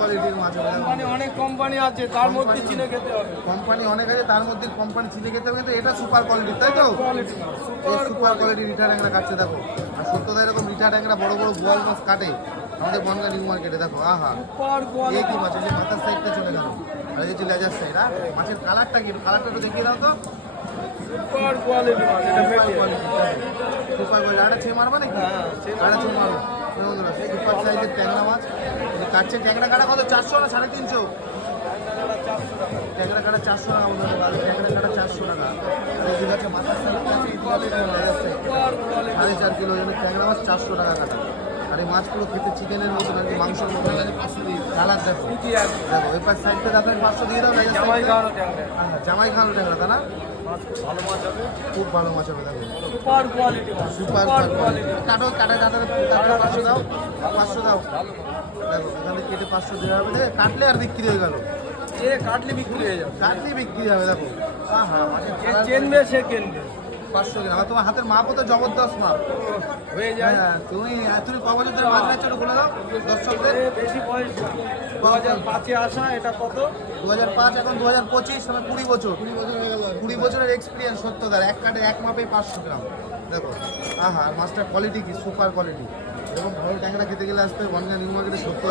কোয়ালিটির মাছ কোম্পানি অনেক কোম্পানি আছে তার মধ্যে চিনে খেতে হবে। কোম্পানি অনেক আছে তার মধ্যে কোম্পানি চিনে খেতে হবে কিন্তু এটা সুপার কোয়ালিটির তাই তো? কোয়ালিটি সুপার কোয়ালিটির রিটার ট্যাংরা কাটছে দেখো। আর সত্যতা এরকম ট্যাংরা বড় বড় বল মাছ কাটে আমাদের বনগা নিউ মার্কেটে দেখো আহা। এই কি মাছ এই মাথার সাইডটা চলে গেল। আর এই যে লেজার সাইড হ্যাঁ মাছের কালারটা কি কালারটা একটু দেখিয়ে দাও তো। সুপার কোয়ালিটি মাছ এটা মেটে সুপার কোয়ালিটি ছে মারবা নাকি হ্যাঁ, ছে মারো বন্ধুরা সুপার সাইজের ট্যাংরা মাছ। কাটছে ট্যাংরা কাটা কত? চারশো না সাড়ে তিনশো? ট্যাংরা কাটা চারশো টাকা আমাদের আর ট্যাংরা কাটা চারশো টাকা। আর এই দিকে আছে মাথার সাড়ে চার কিলো জন্য ট্যাংরা মাছ চারশো টাকা কাটা। আর এই মাছ খেতে চিকেনের মতন কালার দেখো দেখো ওই পাশ আপনার পাঁচশো দিয়ে দাও জামাই সাইডটা। খাওয়ানো ট্যাংরা। আচ্ছা, জামাই খাওয়ানো ট্যাংরা তা না? মাছ ভালো মাছ হবে। খুব ভালো মাছ হবে দেখো super quality super super quality. Quality. কাটো পাঁচশো দাও। পাঁচশো দাও। দেখো এখানে কেটে পাঁচশো দেওয়া হবে কাটলে আর বিক্রি হয়ে গেল। এ কাটলে বিক্রি হয়ে যাবে। কাটলে বিক্রি হবে দেখো। হ্যাঁ হ্যাঁ যে সে কিনবে। পাঁচশো গ্রাম। তোমার হাতের মাপও তো জবরদস্ত মাপ। হয়ে যায়। হ্যাঁ তুমি তুমি ক বছর ধরে মাছ বেচছো একটু বলে দাও দর্শকদের। বেশি বয়স দু হাজার পাঁচে আসা এটা কত? দু হাজার পাঁচ এখন দু হাজার পঁচিশ মানে কুড়ি বছর। কুড়ি বছর হয়ে গেল। কুড়ি বছরের এক্সপিরিয়েন্স এক কাটে এক মাপে পাঁচশো গ্রাম। দেখো আহা মাছটার কোয়ালিটি কি? সুপার কোয়ালিটি এবং ভালো ট্যাংরা খেতে গেলে আসতে বনগা নিউ মার্কেটে সত্তর